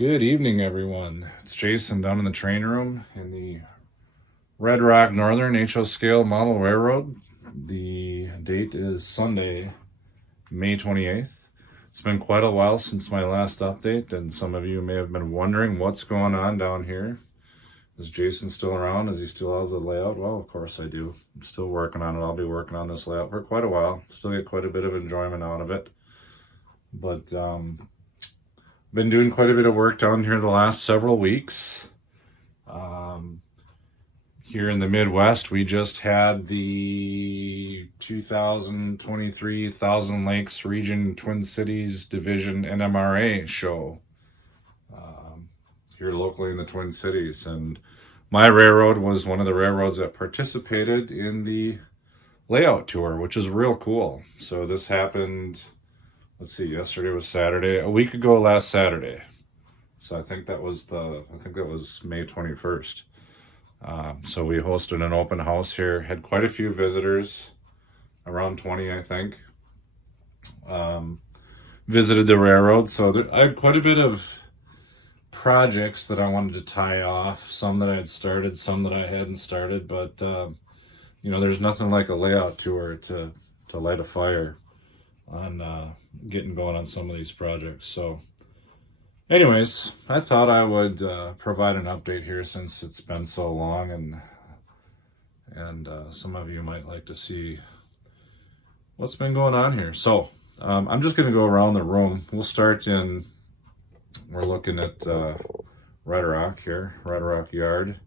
Good evening, everyone. It's Jason down in the train room in the Red Rock Northern HO Scale Model Railroad. The date is Sunday, May 28th. It's been quite a while since my last update, and some of you may have been wondering what's going on down here. Is Jason still around? Does he still have the layout? Well, of course I do. I'm still working on it. I'll be working on this layout for quite a while. Still get quite a bit of enjoyment out of it. But been doing quite a bit of work down here the last several weeks. Here in the Midwest, we just had the 2023 Thousand Lakes Region Twin Cities Division NMRA show here locally in the Twin Cities. And my railroad was one of the railroads that participated in the layout tour, which is real cool. So this happened, let's see, yesterday was Saturday, a week ago last Saturday. So I think that was May 21st. So we hosted an open house here, had quite a few visitors, around 20, I think, visited the railroad. So I had quite a bit of projects that I wanted to tie off, some that I had started, some that I hadn't started, but there's nothing like a layout tour to light a fire on getting going on some of these projects. So anyways, I thought I would provide an update here since it's been so long, and some of you might like to see what's been going on here. So I'm just going to go around the room. We're looking at Red Rock here, Red Rock Yard,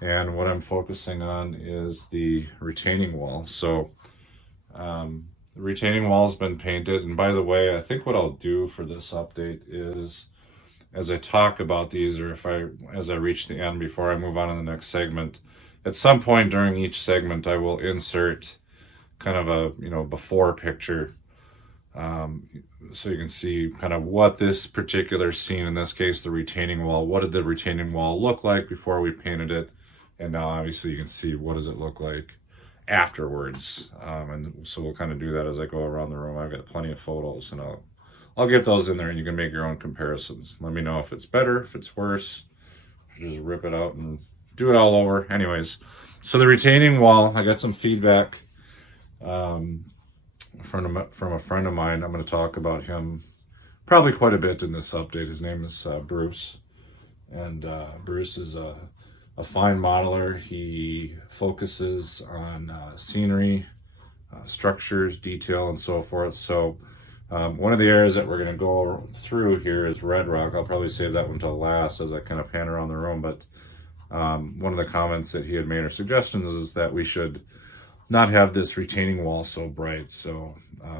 and what I'm focusing on is the retaining wall. So the retaining wall's been painted, and by the way, I think what I'll do for this update is, as I talk about these, or as I reach the end before I move on to the next segment, at some point during each segment I will insert kind of a before picture, so you can see kind of what this particular scene, in this case the retaining wall, what did the retaining wall look like before we painted it, and now obviously you can see what does it look like afterwards. And so we'll kind of do that as I go around the room. I've got plenty of photos, and I'll get those in there, and you can make your own comparisons. Let me know if it's better, if it's worse. Just rip it out and do it all over. Anyways, so the retaining wall, I got some feedback from a friend of mine. I'm going to talk about him probably quite a bit in this update. His name is Bruce, and Bruce is a fine modeler. He focuses on scenery, structures, detail, and so forth. So one of the areas that we're going to go through here is Red Rock. I'll probably save that one till last as I kind of pan around the room, but one of the comments that he had made, or suggestions, is that we should not have this retaining wall so bright. So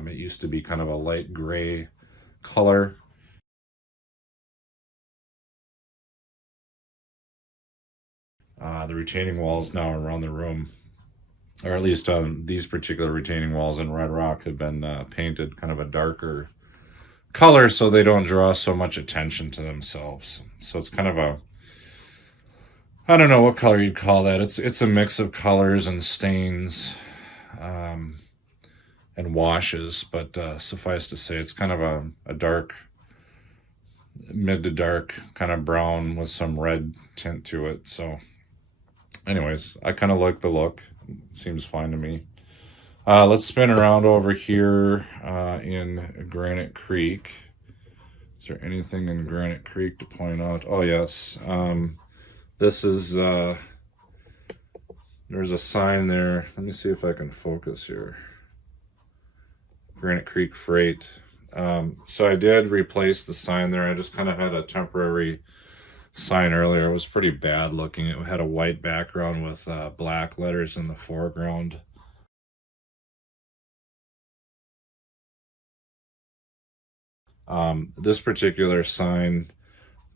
it used to be kind of a light gray color. The retaining walls now around the room, or at least these particular retaining walls in Red Rock, have been painted kind of a darker color so they don't draw so much attention to themselves. So it's kind of I don't know what color you'd call that. It's a mix of colors and stains and washes, but suffice to say it's kind of a dark, mid to dark kind of brown with some red tint to it. So anyways, I kind of like the look. It seems fine to me. Let's spin around over here in Granite Creek. Is there anything in Granite Creek to point out? Oh yes, this is there's a sign there. Let me see if I can focus here. Granite Creek Freight. So I did replace the sign there. I just kind of had a temporary sign earlier. It was pretty bad looking. It had a white background with black letters in the foreground. This particular sign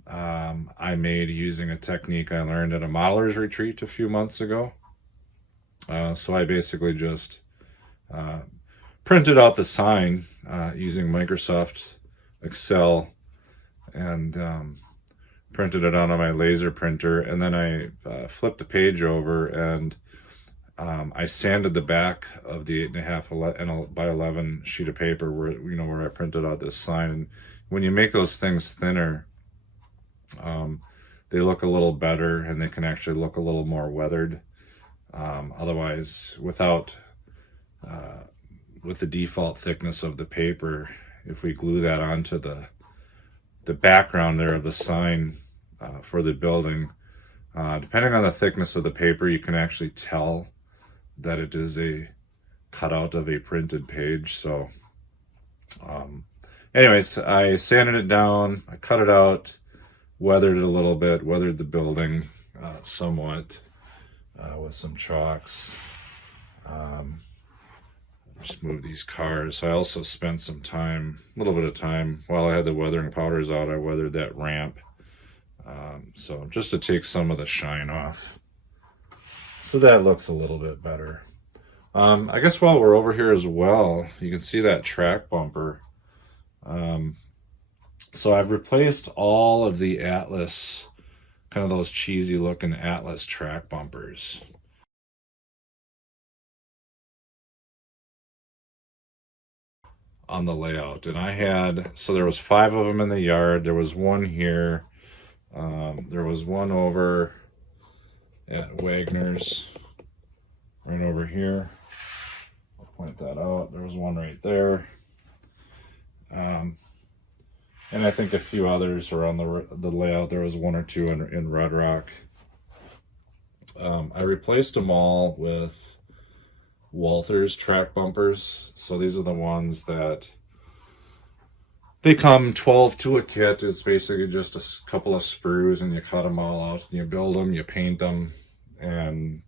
I made using a technique I learned at a modeler's retreat a few months ago. So I basically just printed out the sign using Microsoft Excel, and printed it out on my laser printer, and then I flipped the page over, and I sanded the back of the 8.5 by 11 sheet of paper where I printed out this sign. And when you make those things thinner, They look a little better and they can actually look a little more weathered. Otherwise, with the default thickness of the paper, if we glue that onto the background there of the sign for the building, depending on the thickness of the paper, you can actually tell that it is a cutout of a printed page. So anyways, I sanded it down, I cut it out, weathered it a little bit, weathered the building somewhat with some chalks. Just move these cars. I also spent some time, a little bit of time, while I had the weathering powders out, I weathered that ramp. So just to take some of the shine off. So that looks a little bit better. I guess while we're over here as well, you can see that track bumper. So I've replaced all of the Atlas, kind of those cheesy looking Atlas track bumpers. On the layout, and I had, so there was 5 of them in the yard. There was one here. There was one over at Wagner's, right over here. I'll point that out. There was one right there. And I think a few others around the layout. There was 1 or 2 in Red Rock. I replaced them all with Walther's track bumpers. So these are the ones that they come 12 to a kit. It's basically just a couple of sprues and you cut them all out and you build them, you paint them, and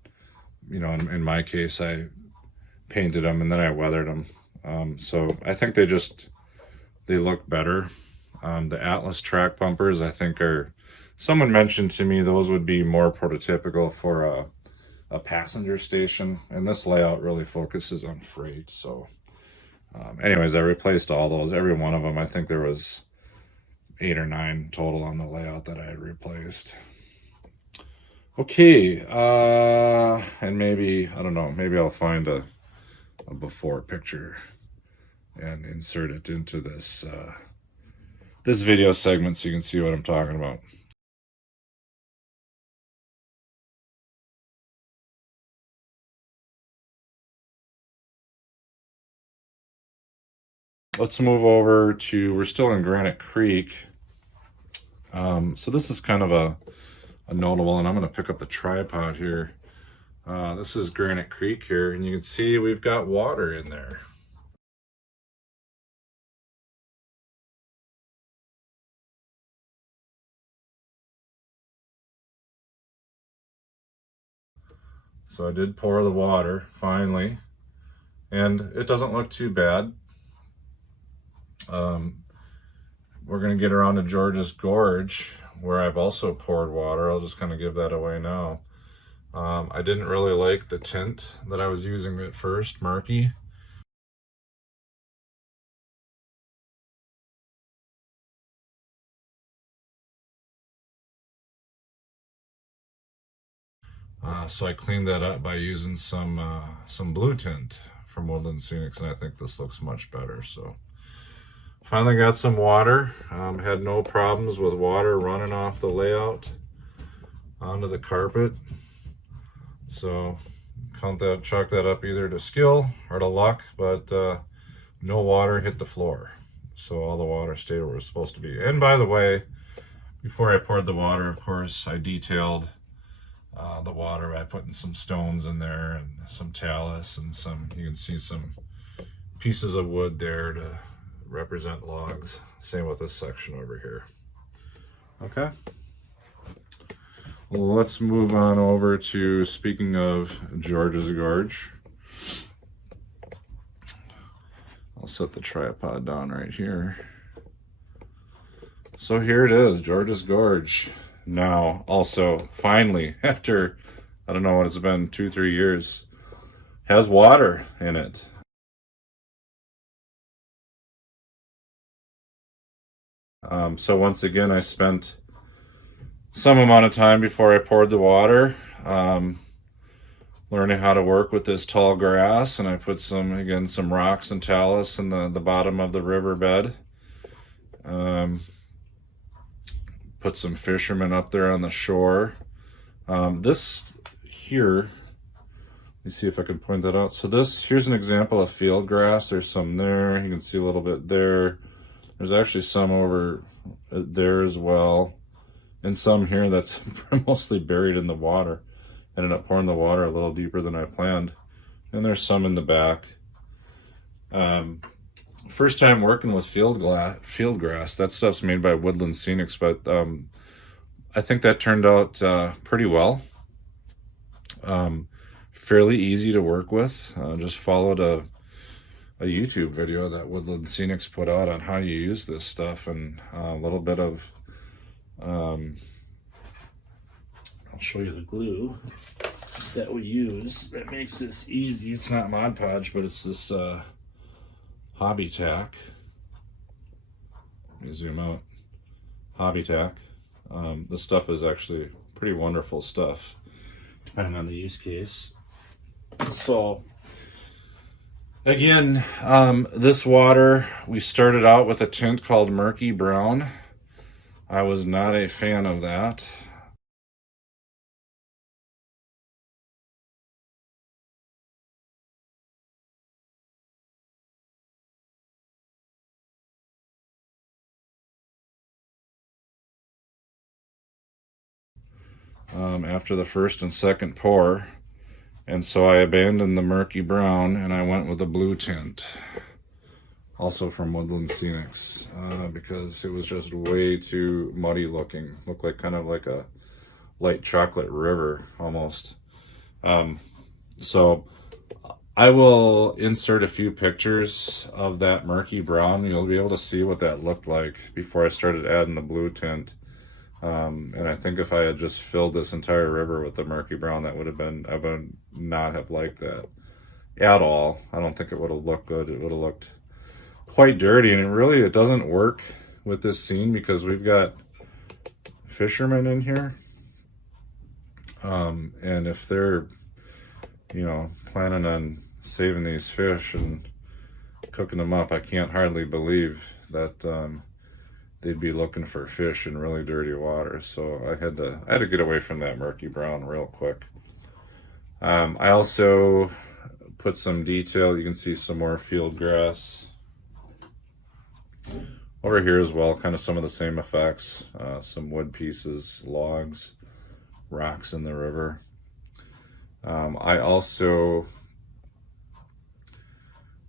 you know, in my case I painted them and then I weathered them. So I think they look better. The Atlas track bumpers, I think, someone mentioned to me those would be more prototypical for a passenger station, and this layout really focuses on freight. So anyways, I replaced all those, every one of them. I think there was 8 or 9 total on the layout that I had replaced. Okay, and maybe, I don't know, maybe I'll find a before picture and insert it into this this video segment so you can see what I'm talking about. Let's move over to, we're still in Granite Creek. So this is kind of a notable, and I'm going to pick up the tripod here. This is Granite Creek here, and you can see we've got water in there. So I did pour the water finally, and it doesn't look too bad. We're going to get around to George's Gorge, where I've also poured water. I'll just kind of give that away now. I didn't really like the tint that I was using at first, murky. So I cleaned that up by using some blue tint from Woodland Scenics, and I think this looks much better. So finally got some water. Had no problems with water running off the layout onto the carpet. So chalk that up either to skill or to luck, but no water hit the floor. So all the water stayed where it was supposed to be. And by the way, before I poured the water, of course, I detailed the water by putting some stones in there and some talus and you can see some pieces of wood there to represent logs. Same with this section over here. Okay. Well, let's move on over to, speaking of George's Gorge. I'll set the tripod down right here. So here it is, George's Gorge. Now, also, finally, after, I don't know what it's been, 2-3 years, has water in it. So once again, I spent some amount of time before I poured the water learning how to work with this tall grass, and I put some rocks and talus in the bottom of the riverbed. put some fishermen up there on the shore. This here, let me see if I can point that out. So here's an example of field grass. There's some there. You can see a little bit there. There's actually some over there as well. And some here that's mostly buried in the water. Ended up pouring the water a little deeper than I planned. And there's some in the back. First time working with field grass. That stuff's made by Woodland Scenics, but I think that turned out pretty well. Fairly easy to work with. Just followed a YouTube video that Woodland Scenics put out on how you use this stuff, and a little bit of I'll show you the glue that we use that makes this easy. It's not Mod Podge, but it's this Hobby Tack. Let me zoom out. Hobby Tack. This stuff is actually pretty wonderful stuff, depending on the use case. So again, this water, we started out with a tint called Murky Brown. I was not a fan of that. After the first and second pour, and so I abandoned the Murky Brown and I went with a blue tint, also from Woodland Scenics, because it was just way too muddy looking. Looked like kind of like a light chocolate river almost. So I will insert a few pictures of that Murky Brown. You'll be able to see what that looked like before I started adding the blue tint. And I think if I had just filled this entire river with the Murky Brown, that would have been, I would not have liked that at all. I don't think it would have looked good. It would have looked quite dirty, and it doesn't work with this scene because we've got fishermen in here. And if they're, planning on saving these fish and cooking them up, I can't hardly believe that, they'd be looking for fish in really dirty water. So I had to get away from that Murky Brown real quick. I also put some detail. You can see some more field grass over here as well, kind of some of the same effects, some wood pieces, logs, rocks in the river. I also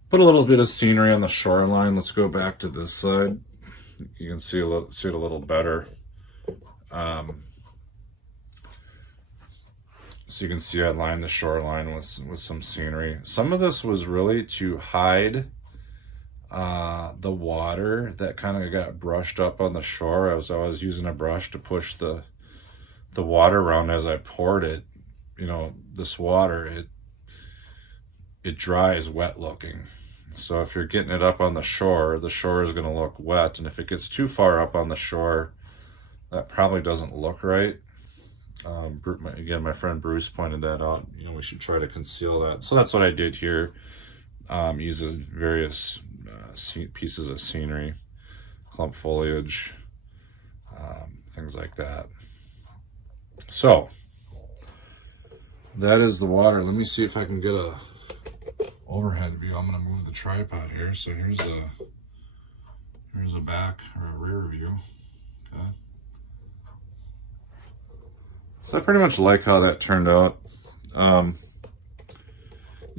put a little bit of scenery on the shoreline. Let's go back to this side. You can see it a little better. So you can see I lined the shoreline with some scenery. Some of this was really to hide the water that kind of got brushed up on the shore. I was using a brush to push the water around as I poured it. This water, it dries wet looking. So if you're getting it up on the shore is going to look wet, and if it gets too far up on the shore, that probably doesn't look right. Again, my friend Bruce pointed that out. We should try to conceal that. So that's what I did here. Uses various pieces of scenery, clump foliage, things like that. So that is the water. Let me see if I can get a overhead view. I'm going to move the tripod here. So here's a back or a rear view. Okay. So I pretty much like how that turned out.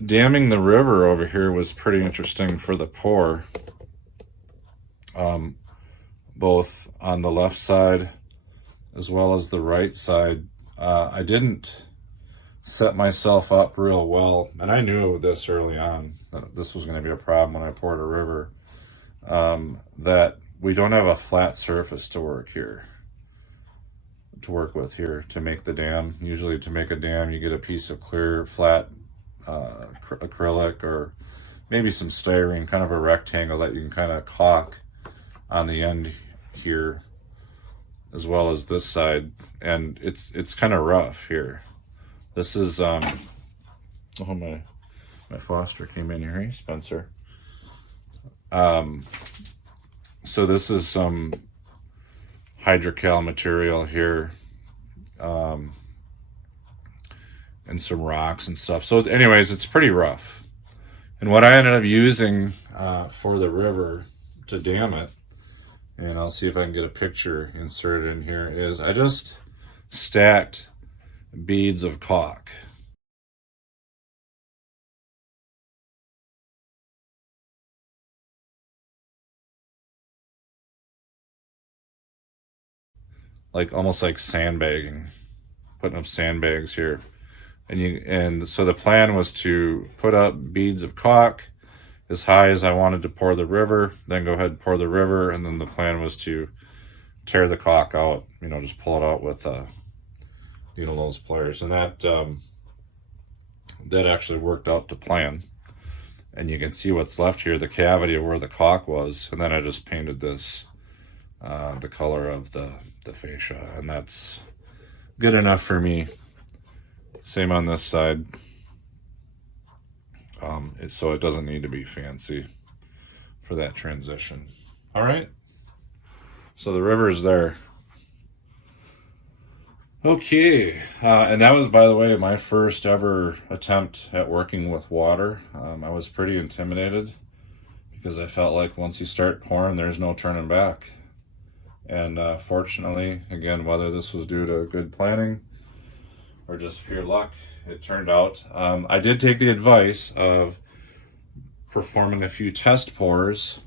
Damming the river over here was pretty interesting for the pour. Both on the left side as well as the right side. I didn't set myself up real well, and I knew this early on that this was going to be a problem when I poured a river, that we don't have a flat surface to work with here to make the dam. Usually to make a dam you get a piece of clear flat acrylic or maybe some styrene, kind of a rectangle that you can kind of caulk on the end here as well as this side, and it's kind of rough here. This is my foster came in here. Hey, Spencer. So this is some hydrocal material here, and some rocks and stuff. So anyways, it's pretty rough. And what I ended up using for the river to dam it, and I'll see if I can get a picture inserted in here, is I just stacked beads of caulk. Like almost like sandbagging, putting up sandbags here. And so the plan was to put up beads of caulk as high as I wanted to pour the river, then go ahead and pour the river, and then the plan was to tear the caulk out, you know, just pull it out with needle nose pliers. And that actually worked out to plan. And you can see what's left here, the cavity of where the caulk was, and then I just painted this the color of the fascia, and that's good enough for me. Same on this side. So it doesn't need to be fancy for that transition. All right, so the river's there. Okay, and that was, by the way, my first ever attempt at working with water. I was pretty intimidated because I felt like once you start pouring, there's no turning back. And fortunately, again, whether this was due to good planning or just pure luck, it turned out. I did take the advice of performing a few test pours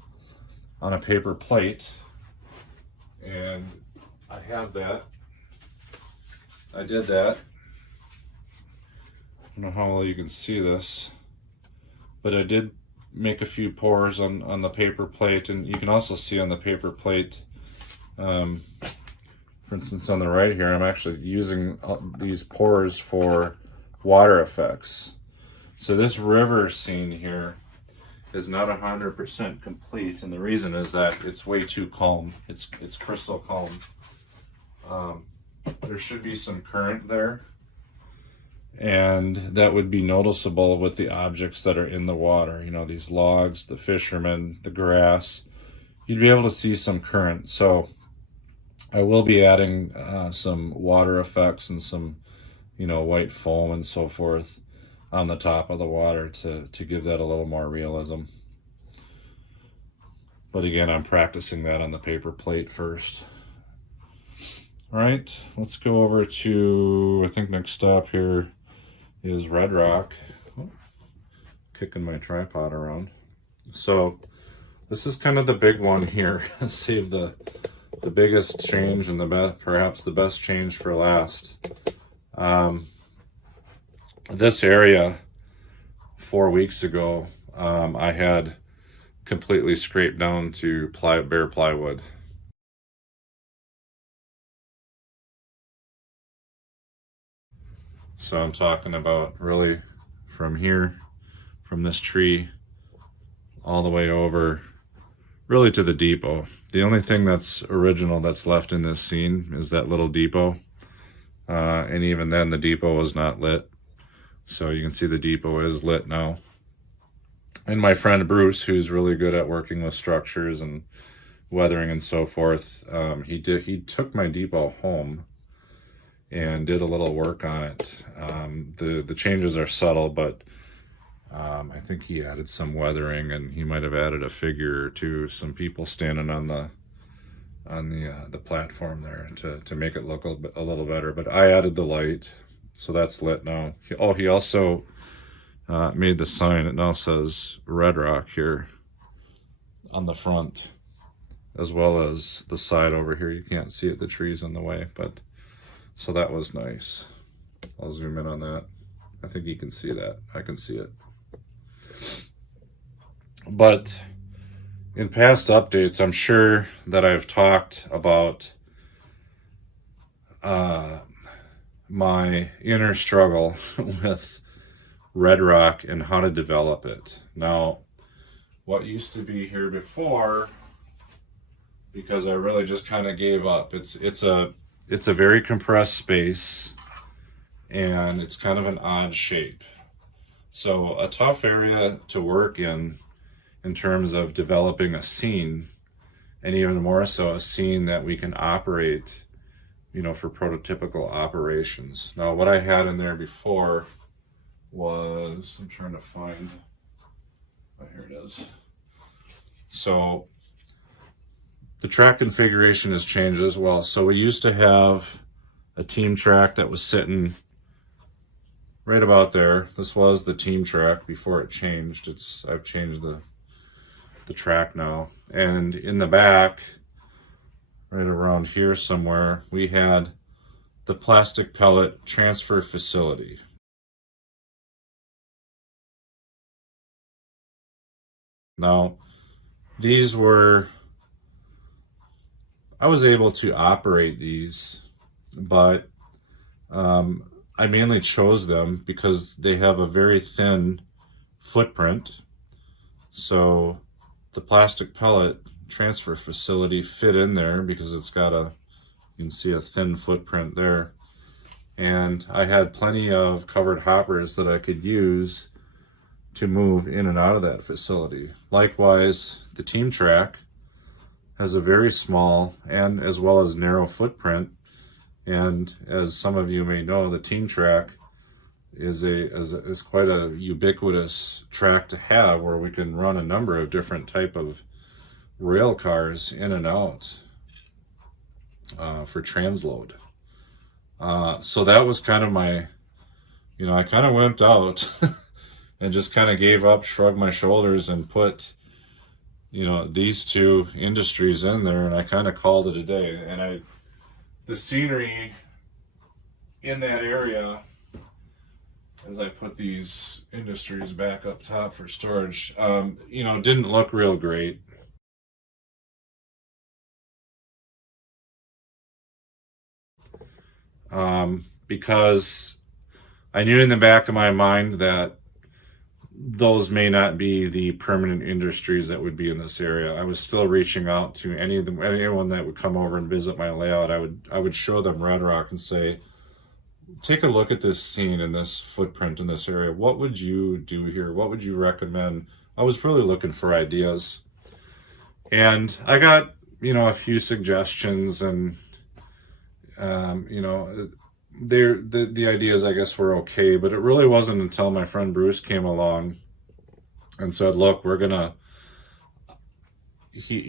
on a paper plate, and I have that. I did that. I don't know how well you can see this, but I did make a few pours on the paper plate, and you can also see on the paper plate, for instance, on the right here, I'm actually using these pours for water effects. So this river scene here is not 100% complete, and the reason is that it's way too calm. It's crystal calm. There should be some current there, and that would be noticeable with the objects that are in the water. You know, these logs, the fishermen, the grass. You'd be able to see some current. So I will be adding some water effects and some, you know, white foam and so forth on the top of the water to give that a little more realism. But again, I'm practicing that on the paper plate first. All right, let's go over to, I think next up here is red rock. Oh, kicking my tripod around. So this is kind of the big one here. Save the biggest change and perhaps the best change for last. This area 4 weeks ago, I had completely scraped down to bare plywood. So I'm talking about really from here, from this tree, all the way over, really to the depot. The only thing that's original that's left in this scene is that little depot. And even then, the depot was not lit. So you can see the depot is lit now. And my friend Bruce, who's really good at working with structures and weathering and so forth, he took my depot home and did a little work on it. The changes are subtle, but I think he added some weathering, and he might have added a figure or two, some people standing on the platform there to make it look a little better. But I added the light, so that's lit now. He also made the sign. It now says Red Rock here on the front, as well as the side over here. You can't see it, the tree's in the way, but so that was nice. I'll zoom in on that. I think you can see that. I can see it. But in past updates, I'm sure that I've talked about my inner struggle with red rock and how to develop it. Now, what used to be here before, because I really just kind of gave up, it's a very compressed space, and it's kind of an odd shape. So a tough area to work in terms of developing a scene and even more so a scene that we can operate, for prototypical operations. Now, what I had in there before was, I'm trying to find, oh, here it is. So the track configuration has changed as well. So we used to have a team track that was sitting right about there. This was the team track before it changed. I've changed the track now. And in the back, right around here somewhere, we had the plastic pellet transfer facility. Now, these were, I was able to operate these, but I mainly chose them because they have a very thin footprint. So the plastic pellet transfer facility fit in there because it's got you can see a thin footprint there. And I had plenty of covered hoppers that I could use to move in and out of that facility. Likewise, the team track has a very small and as well as narrow footprint. And as some of you may know, the team track is quite a ubiquitous track to have, where we can run a number of different type of rail cars in and out for transload. So that was kind of my, I kind of wimped out and just kind of gave up, shrugged my shoulders, and put, these two industries in there, and I kind of called it a day. And the scenery in that area, as I put these industries back up top for storage, didn't look real great. Because I knew in the back of my mind that those may not be the permanent industries that would be in this area. I was still reaching out to anyone that would come over and visit my layout. I would show them Red Rock and say, take a look at this scene and this footprint in this area. What would you do here? What would you recommend? I was really looking for ideas. And I got, a few suggestions, and, the ideas, I guess, were okay, but it really wasn't until my friend Bruce came along and said, look, we're gonna, he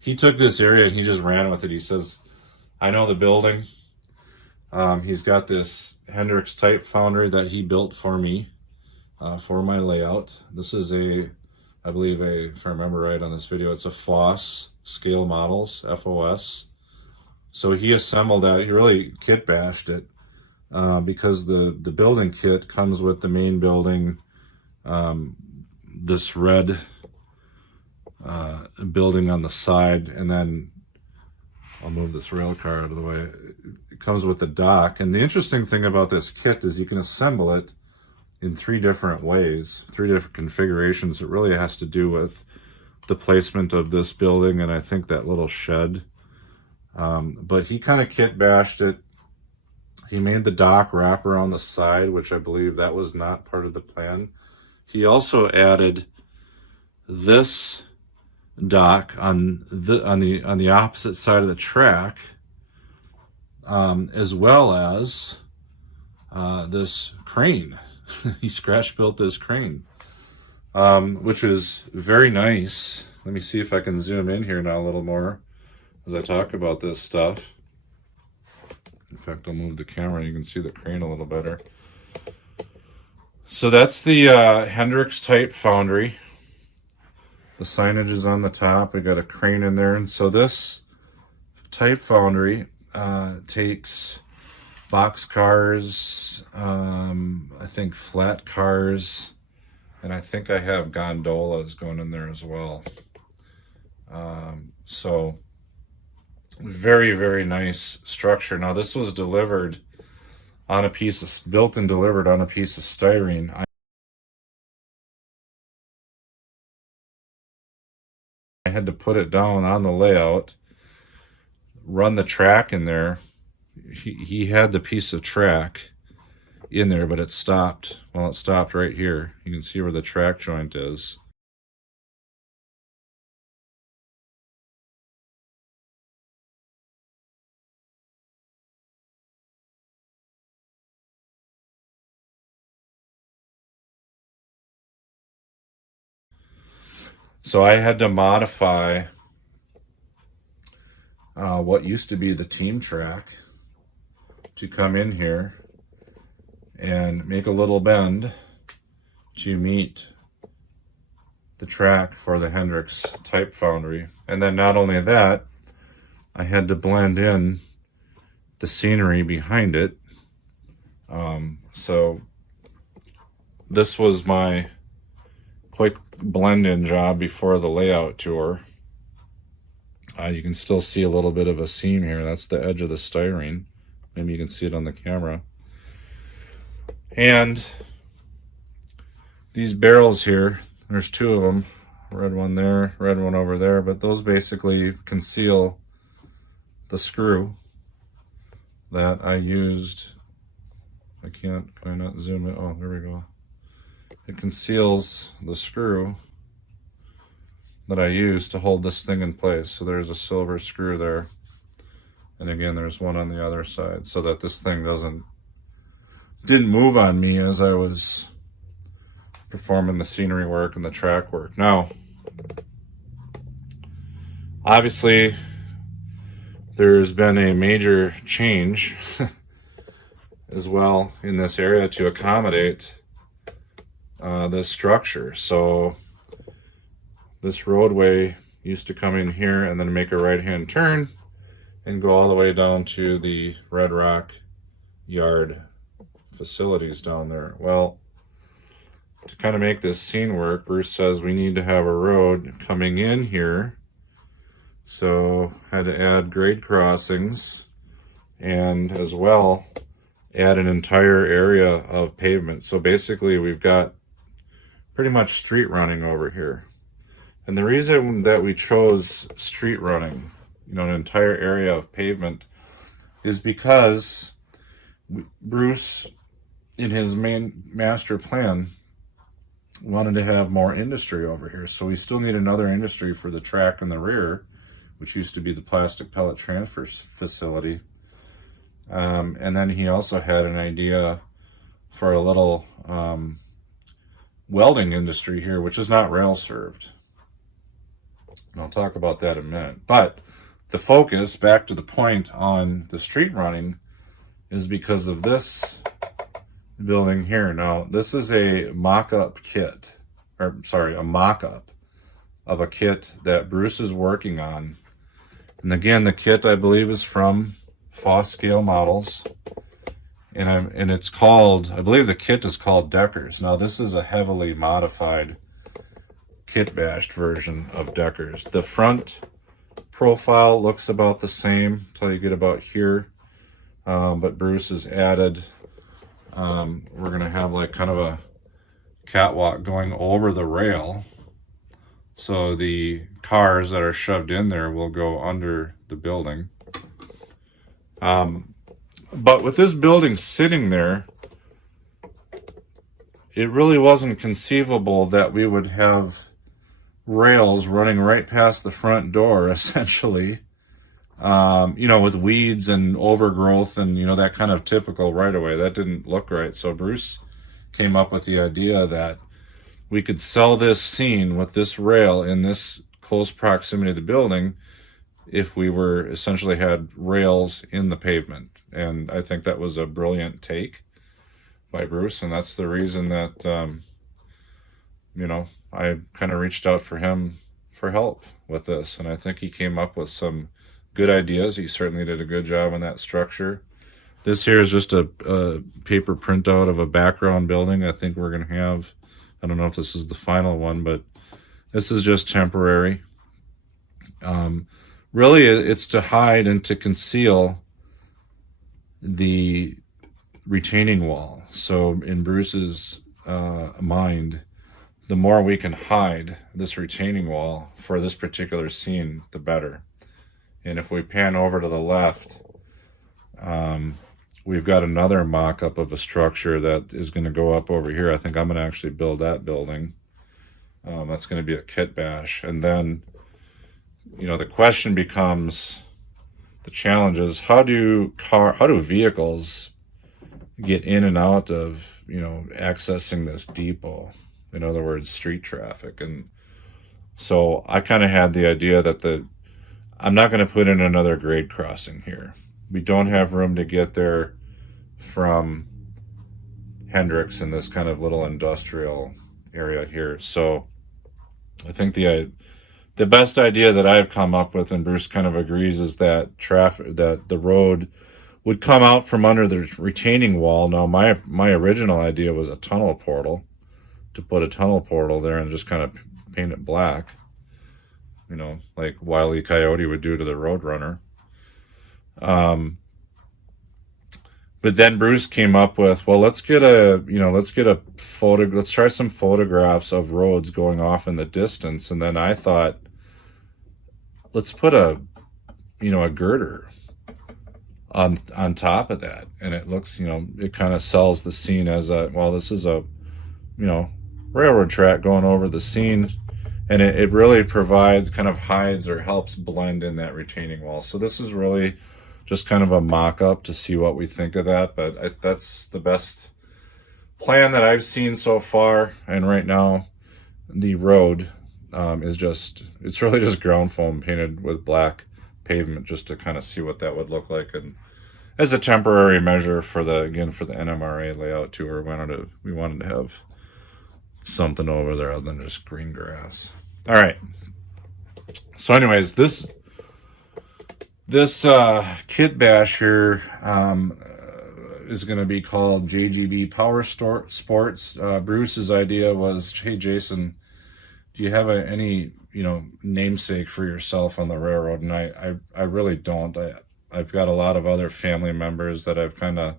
he took this area and he just ran with it. He says, I know the building. He's got this Hendrix type foundry that he built for me, for my layout. This is I believe if I remember right on this video, it's a FOSS scale models, FOS. So he assembled that. He really kit bashed it, because the building kit comes with the main building, this red building on the side, and then I'll move this rail car out of the way. It comes with the dock. And the interesting thing about this kit is you can assemble it in 3 different ways, 3 different configurations. It really has to do with the placement of this building and I think that little shed. But he kind of kit bashed it. He made the dock wrap around the side, which I believe that was not part of the plan. He also added this dock on the opposite side of the track, as well as this crane. He scratch built this crane, which is very nice. Let me see if I can zoom in here now a little more as I talk about this stuff. In fact, I'll move the camera and you can see the crane a little better. So that's the Hendrix type foundry. The signage is on the top. We got a crane in there. And so this type foundry takes box cars, I think flat cars, and I think I have gondolas going in there as well. So very, very nice structure. Now this was delivered on a piece of, built and delivered on a piece of styrene. I had to put it down on the layout, run the track in there. He had the piece of track in there, but it stopped. Well, it stopped right here. You can see where the track joint is. So I had to modify what used to be the team track to come in here and make a little bend to meet the track for the Hendrix type foundry. And then not only that, I had to blend in the scenery behind it. So this was my quick blend-in job before the layout tour. You can still see a little bit of a seam here. That's the edge of the styrene. Maybe you can see it on the camera. And these barrels here, there's two of them. Red one there, red one over there, but those basically conceal the screw that I used. Can I not zoom in? Oh, there we go. It conceals the screw that I used to hold this thing in place. So there's a silver screw there. And again, there's one on the other side so that this thing didn't move on me as I was performing the scenery work and the track work. Now, obviously, there's been a major change as well in this area to accommodate this structure. So this roadway used to come in here and then make a right-hand turn and go all the way down to the Red Rock yard facilities down there. Well, to kind of make this scene work, Bruce says we need to have a road coming in here. So had to add grade crossings and as well add an entire area of pavement. So basically we've got pretty much street running over here. And the reason that we chose street running, an entire area of pavement, is because Bruce, in his main master plan, wanted to have more industry over here. So we still need another industry for the track in the rear, which used to be the plastic pellet transfer facility. And then he also had an idea for a little welding industry here, which is not rail served. And I'll talk about that in a minute. But the focus, back to the point on the street running, is because of this building here. Now, this is a mock-up kit, or sorry, a mock-up of a kit that Bruce is working on. And again, the kit, I believe, is from Foss Scale Models. And it's called, I believe the kit is called Deckers. Now, this is a heavily modified kit-bashed version of Deckers. The front profile looks about the same until you get about here. But Bruce has added, we're going to have like kind of a catwalk going over the rail. So the cars that are shoved in there will go under the building. But with this building sitting there, it really wasn't conceivable that we would have rails running right past the front door, essentially, with weeds and overgrowth and, that kind of typical right away. That didn't look right. So Bruce came up with the idea that we could sell this scene with this rail in this close proximity to the building if we were essentially had rails in the pavement. And I think that was a brilliant take by Bruce. And that's the reason that, I kind of reached out for him for help with this. And I think he came up with some good ideas. He certainly did a good job on that structure. This here is just a paper printout of a background building. I think we're going to have, I don't know if this is the final one, but this is just temporary. Really, it's to hide and to conceal the retaining wall. So in Bruce's mind, the more we can hide this retaining wall for this particular scene, the better. And if we pan over to the left, we've got another mock-up of a structure that is going to go up over here. I think I'm going to actually build that building. That's going to be a kit bash. And then, the question becomes, the challenge is, how do vehicles get in and out of, accessing this depot? In other words, street traffic. And So I kind of had the idea that I'm not going to put in another grade crossing here. We don't have room to get there from Hendricks in this kind of little industrial area here. So I think the best idea that I've come up with, and Bruce kind of agrees, is that the road would come out from under the retaining wall. Now my original idea was a tunnel portal, to put a tunnel portal there and just kind of paint it black, like Wile E. Coyote would do to the Roadrunner. But then Bruce came up with, well, let's try some photographs of roads going off in the distance. And then I thought, let's put a girder on top of that. And it looks, it kind of sells the scene as this is a, railroad track going over the scene. And it really provides, kind of hides or helps blend in that retaining wall. So this is really just kind of a mock-up to see what we think of that, but that's the best plan that I've seen so far. And right now the road it's really just ground foam painted with black pavement, just to kind of see what that would look like, and as a temporary measure for the NMRA layout tour. We wanted to have something over there other than just green grass. All right, so anyways, this kit basher is going to be called JGB Power Sports. Bruce's idea was, hey Jason, do you have any namesake for yourself on the railroad? And I really don't. I've got a lot of other family members that I've kind of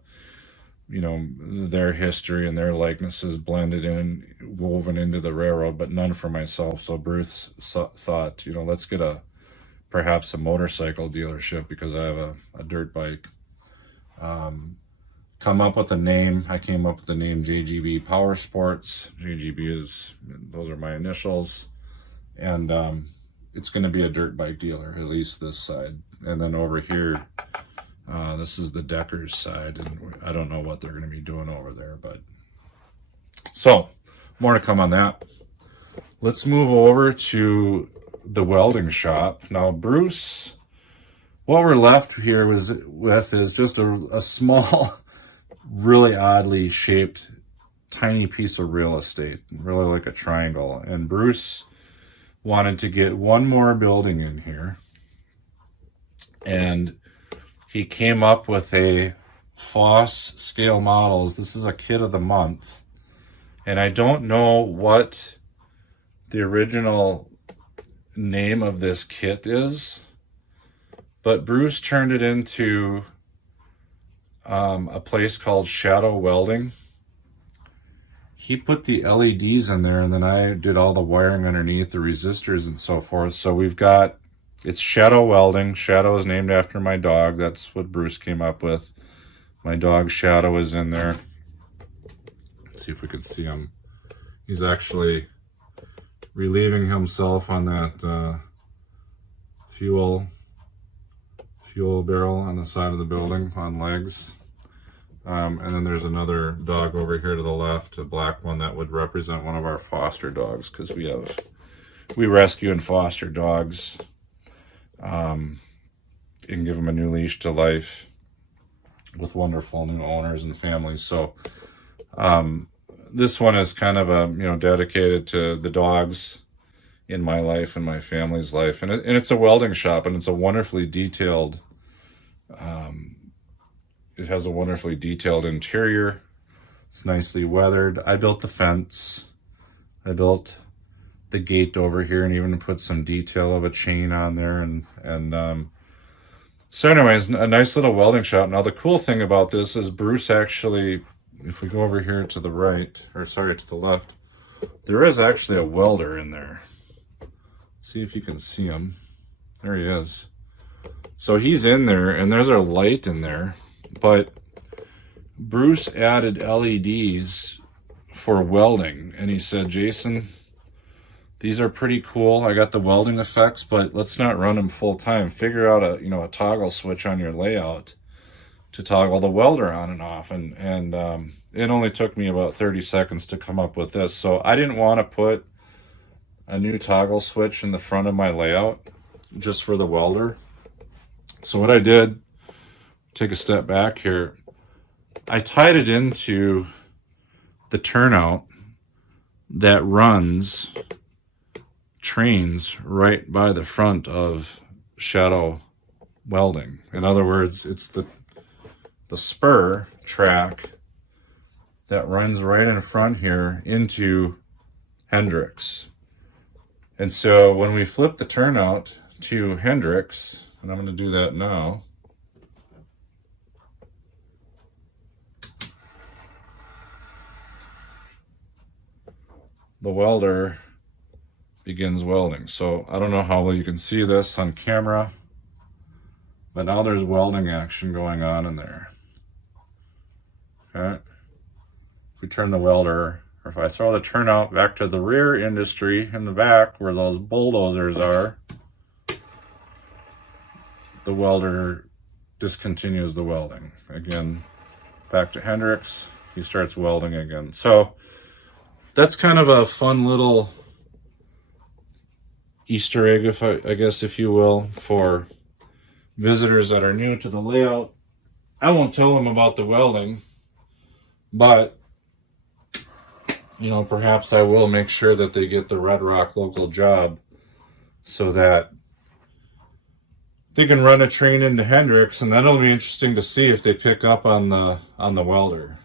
their history and their likenesses blended in, woven into the railroad, but none for myself. So Bruce thought, let's get perhaps a motorcycle dealership, because I have a dirt bike. Come up with a name. I came up with the name JGB Power Sports. JGB those are my initials. And it's going to be a dirt bike dealer, at least this side. And then over here, this is the Deckers side, and I don't know what they're going to be doing over there, but so more to come on that. Let's move over to the welding shop. Now, Bruce, what we're left here with is just a small, really oddly shaped, tiny piece of real estate, really like a triangle. And Bruce wanted to get one more building in here, and he came up with a Foss scale models. This is a kit of the month, and I don't know what the original name of this kit is, but Bruce turned it into a place called Shadow Welding. He put the LEDs in there, and then I did all the wiring underneath, the resistors and so forth. So it's Shadow Welding. Shadow is named after my dog. That's what Bruce came up with. My dog Shadow is in there. Let's see if we can see him. He's actually relieving himself on that fuel barrel on the side of the building on legs. And then there's another dog over here to the left, a black one that would represent one of our foster dogs, because we rescue and foster dogs and give them a new leash to life with wonderful new owners and families. So this one is kind of dedicated to the dogs in my life and my family's life, and it's a welding shop, and it's a wonderfully detailed it has a wonderfully detailed interior. It's nicely weathered. I built the fence. I built the gate over here, and even put some detail of a chain on there. And so anyways, a nice little welding shop. Now the cool thing about this is Bruce actually, if we go over here to the right, or sorry, to the left, there is actually a welder in there. See if you can see him. There he is. So he's in there, and there's a light in there. But Bruce added LEDs for welding, and he said, Jason, these are pretty cool. I got the welding effects, but let's not run them full time. Figure out a toggle switch on your layout to toggle the welder on and off. And it only took me about 30 seconds to come up with this. So I didn't want to put a new toggle switch in the front of my layout just for the welder. So what I did, take a step back here, I tied it into the turnout that runs trains right by the front of shadow welding. In other words, it's the spur track that runs right in front here into Hendrix. And so when we flip the turnout to Hendrix, and I'm going to do that now, the welder begins welding. So I don't know how well you can see this on camera, but now there's welding action going on in there. Okay. If we turn the welder, or if I throw the turnout back to the rear industry in the back where those bulldozers are, the welder discontinues the welding. Again, back to Hendrix, he starts welding again. So that's kind of a fun little Easter egg, I guess, if you will, for visitors that are new to the layout. I won't tell them about the welding, but perhaps I will make sure that they get the Red Rock local job so that they can run a train into Hendrix, and that'll be interesting to see if they pick up on the welder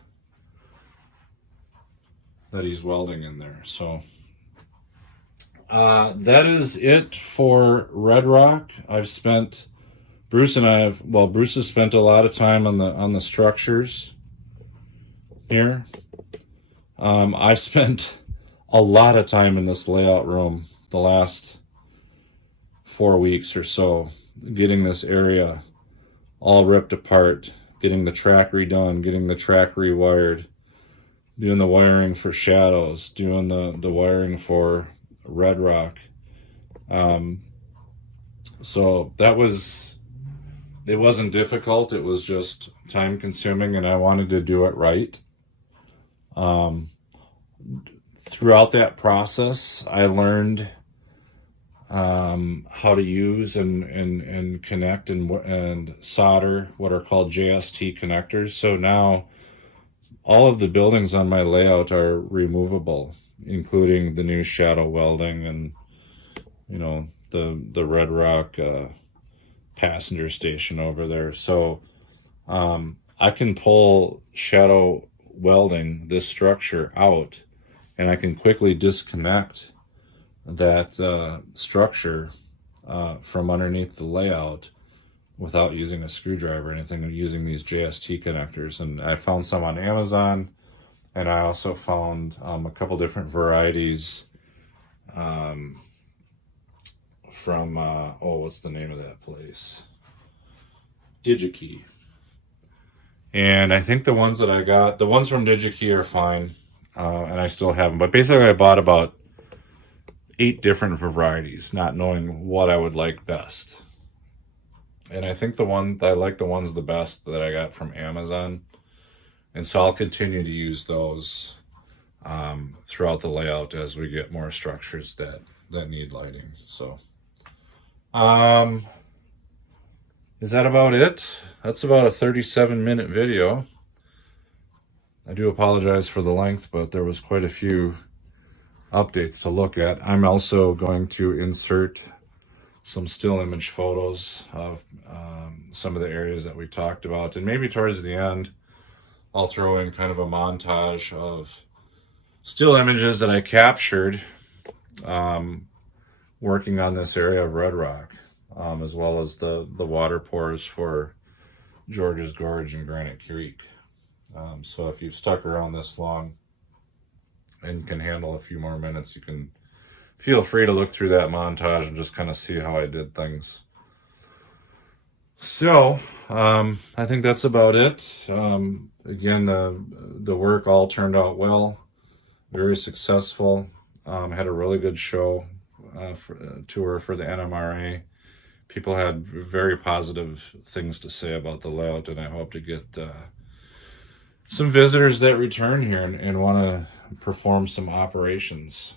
that he's welding in there. So that is it for Red Rock. Bruce has spent a lot of time on the structures here. I've spent a lot of time in this layout room the last 4 weeks or so, getting this area all ripped apart, getting the track redone, getting the track rewired, doing the wiring for shadows, doing the wiring for Red Rock. So it wasn't difficult, it was just time consuming, and I wanted to do it right. Throughout that process, I learned how to use and connect and solder what are called JST connectors. So now all of the buildings on my layout are removable, including the new shadow welding and the Red Rock passenger station over there. So I can pull shadow welding this structure out, and I can quickly disconnect that structure from underneath the layout without using a screwdriver or anything, using these JST connectors. And I found some on Amazon, and I also found a couple different varieties from what's the name of that place? DigiKey. And I think the ones that I got, the ones from DigiKey are fine, and I still have them. But basically I bought about 8 different varieties, not knowing what I would like best. And I think I like the ones the best that I got from Amazon. And so I'll continue to use those throughout the layout as we get more structures that need lighting. So is that about it? That's about a 37-minute video. I do apologize for the length, but there was quite a few updates to look at. I'm also going to insert some still image photos of some of the areas that we talked about, and maybe towards the end I'll throw in kind of a montage of still images that I captured working on this area of Red Rock, as well as the water pours for George's Gorge and Granite Creek. So if you've stuck around this long and can handle a few more minutes, you can feel free to look through that montage and just kind of see how I did things. So I think that's about it. Again, the work all turned out well, very successful. Had a really good show tour for the NMRA. People had very positive things to say about the layout, and I hope to get some visitors that return here and want to perform some operations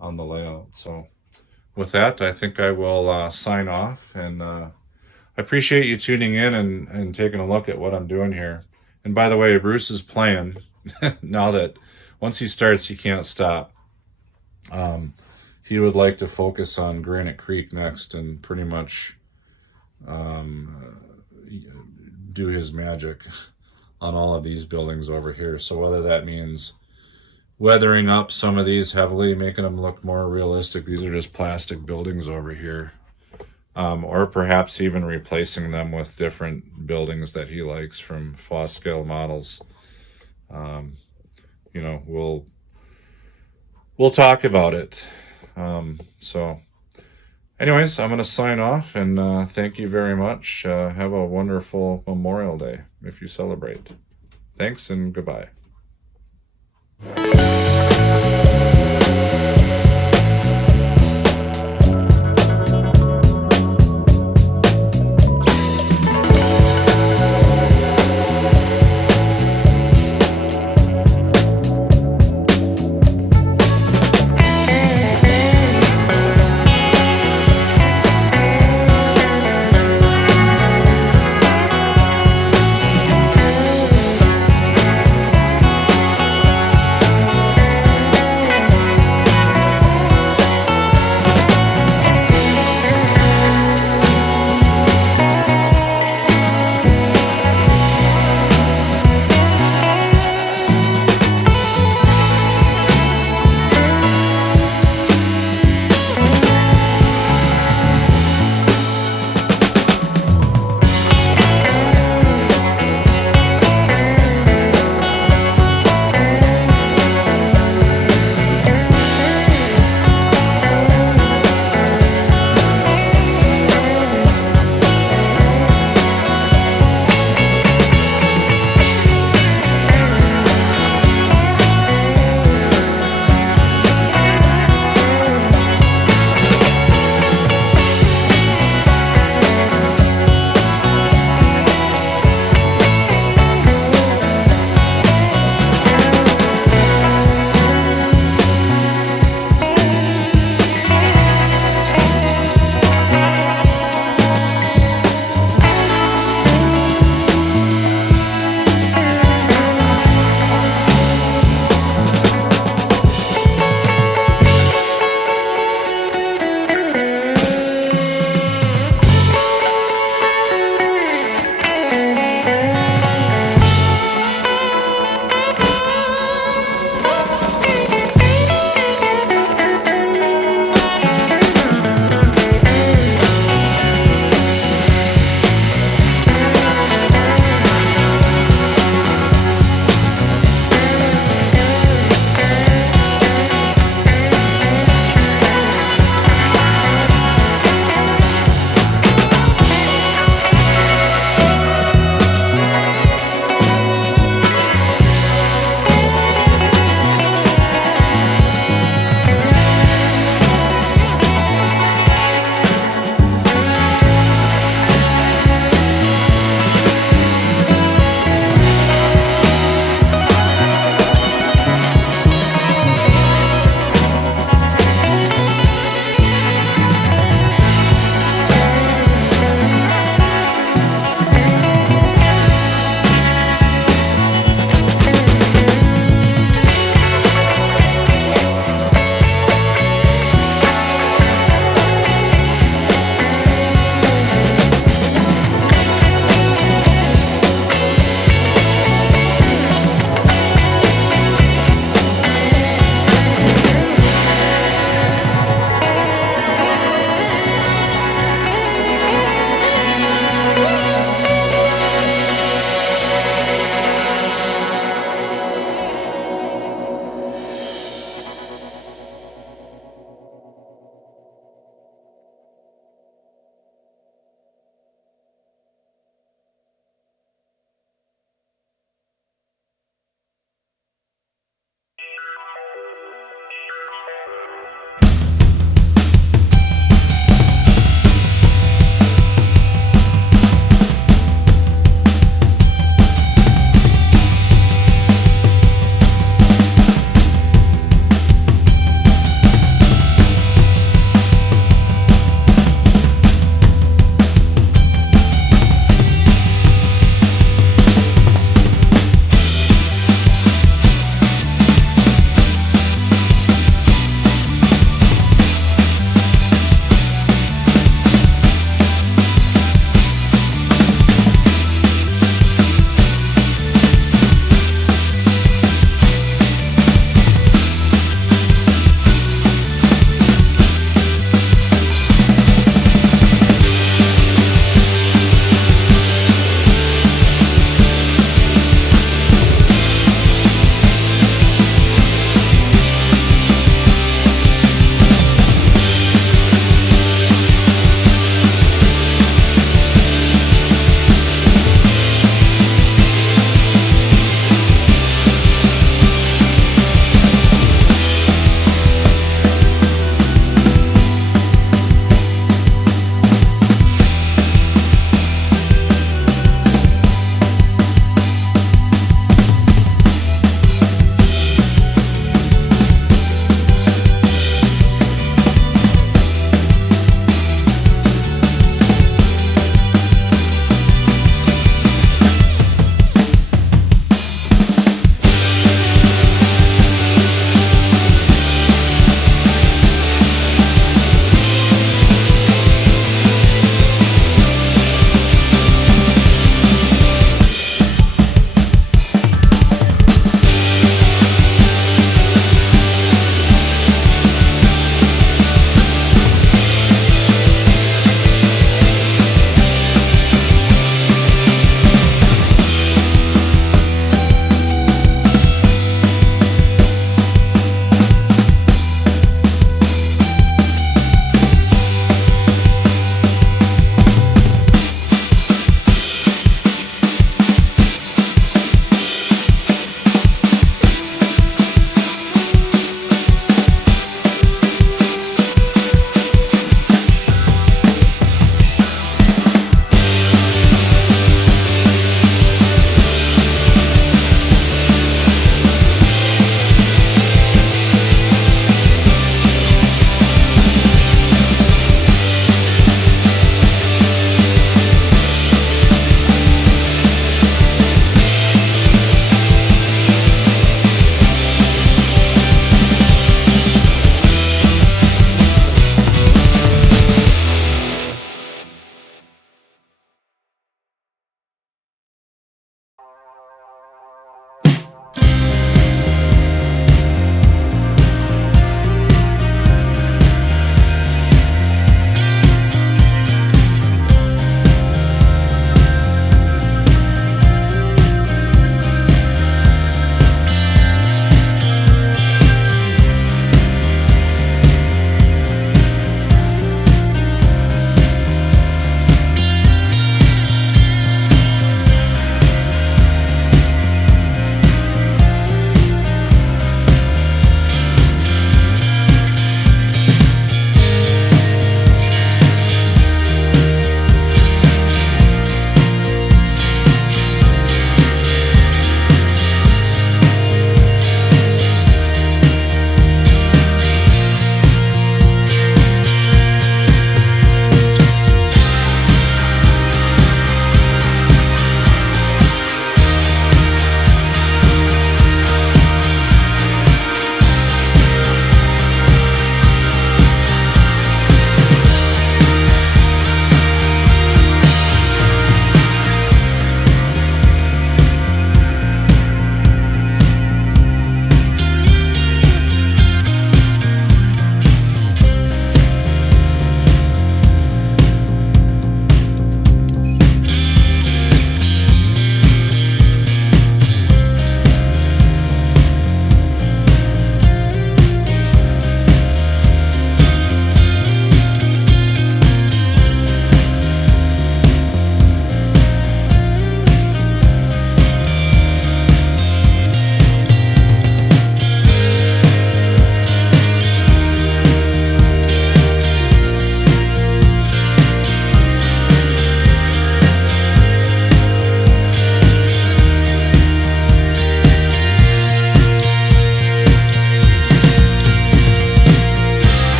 on the layout. So with that, I think I will sign off, and I appreciate you tuning in and taking a look at what I'm doing here. And by the way, Bruce is playing now that once he starts, he can't stop. He would like to focus on Granite Creek next and pretty much do his magic on all of these buildings over here. So whether that means weathering up some of these heavily, making them look more realistic, these are just plastic buildings over here, or perhaps even replacing them with different buildings that he likes from Foss scale models. You know, we'll talk about it. So anyways, I'm going to sign off, and thank you very much. Have a wonderful Memorial Day if you celebrate. Thanks and goodbye.